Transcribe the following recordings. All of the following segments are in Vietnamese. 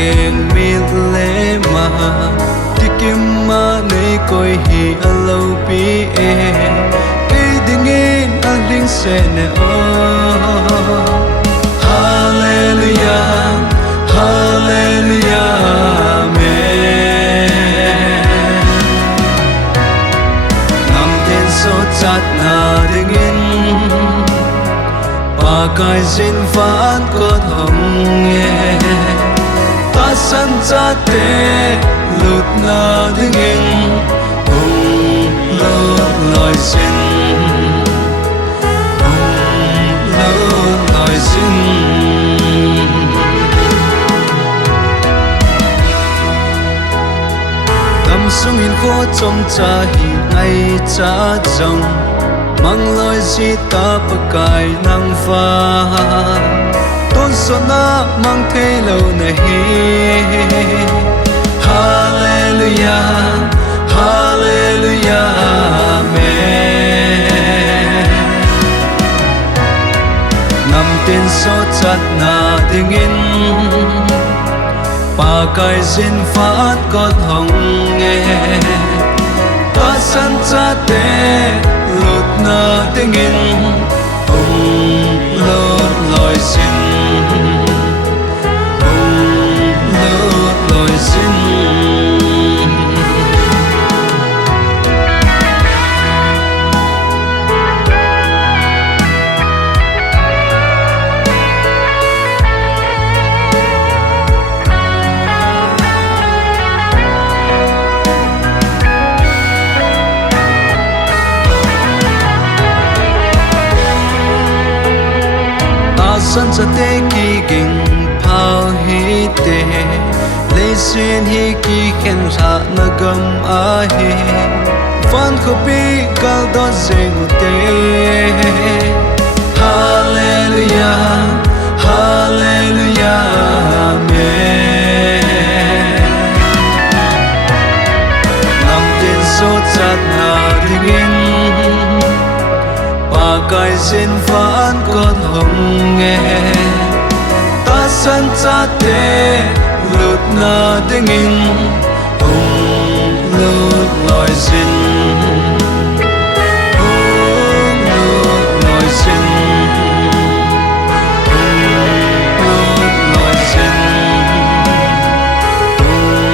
keng mi le ma tikim ma nei koi hi alo pi e ke dingin ang ling se ne o hallelujah hallelujah amen nam ten so chat na dingin pa kai sin phan ko thong ye ta san cha te lut na dingin hong lo loi sin hong lo loi sin tâm sung in ko trong cha hi ngay cha trong mang loi si ta pa kai nang fa tôn so na mang thế lâu này hallelujah hallelujah amen nam tin so chat na dingin pa kai sin phát có thong nghe ta san cha te lut na dingin hong lo loi sin san sa te ki ging phao hi te le sen hi ki khen ra na gam a he van ko pi kal do zeng te hallelujah hallelujah amen nam tin so chat na dingin pa kai sin phan ko thong nghe ta san cha te lut na dingin hong lut loi sin hong lut loi sin hong lut loi sin hong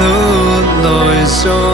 lut loi so